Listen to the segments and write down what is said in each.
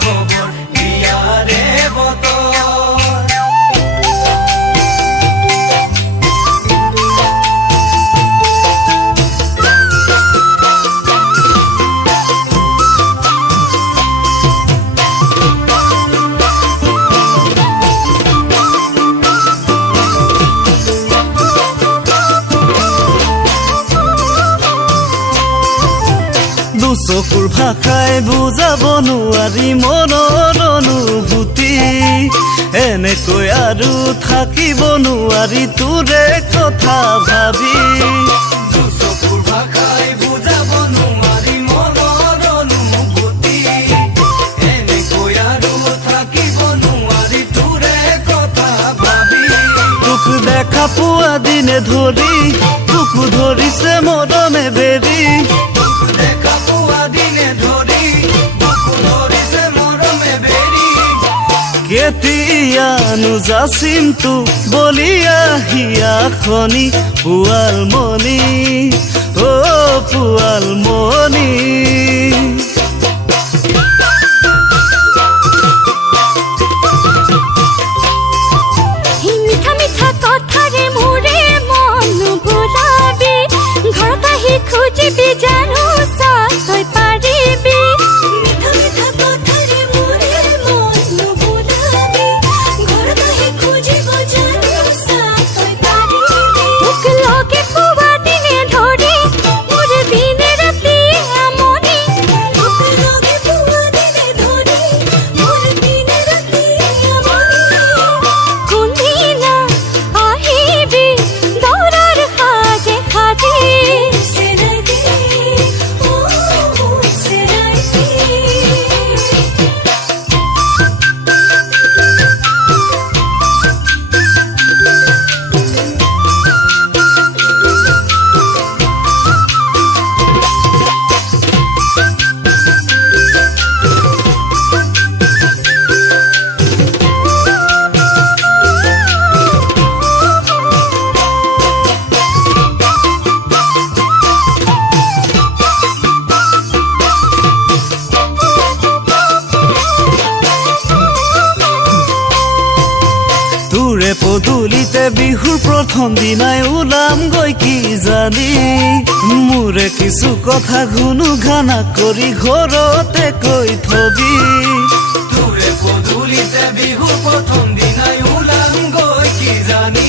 খবৰ ইয়াৰে বতৰ চকুৰ ভাষাই বুজাব নোৱাৰি মনৰ অনুভূতি এনেকৈ আৰু থাকিব নোৱাৰি তোৰে কথা ভাবি চকুৰ ভাষাই বুজাব নোৱাৰি মনৰ অনুভূতি এনেকৈ আৰু থাকিব নোৱাৰি তোৰে কথা ভাবি তোক দেখা পোৱা দিনে ধৰি তোকো ধৰিছে মৰমে বেৰি কেতিয়ানো যাচিম তো বলিয়া হিয়াখনি পোৱালমণি অ পোৱালমণি মিঠা মিঠা কথাৰে মোৰে মন ভুলাবি ঘৰত আহি খুজিবি জানো তই পাৰিবি মিঠা মিঠা কথাৰে মোৰে মন ভুলাবি ঘৰত আহি খুজিব জানো তই পাৰিবি তোক লগে পোৱা দিনে ধৰি মোৰ দিনে ৰাতি আমনি তোক লগে পোৱা দিনে ধৰি মোৰ দিনে ৰাতি আমনি কোনদিনা আহিবি দৌৰাৰ সাজে সাজে তোৰে পদূলিতে বিহুৰ প্ৰথম দিনাই ওলাম গৈ কি জানি মোৰে কিছু কথা ঘুনু ঘানা কৰি ঘৰতে কৈ থবি তোৰে পদূলিতে বিহুৰ প্ৰথম দিনাই ওলাম গৈ কি জানি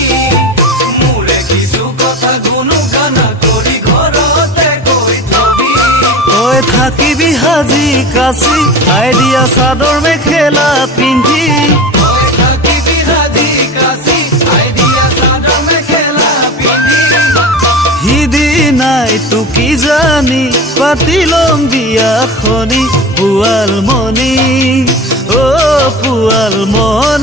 মোৰে কিছু কথা গুণু গানা কৰি ঘৰতে কৈ থবি তই থাকিবি সাজি কাচি আই দিয়া চাদৰ মেখেলা পিন্ধি সিদিনাই তো কি জানি পাতি লম বিয়াখনি পোৱালমণি অ পোৱালমণি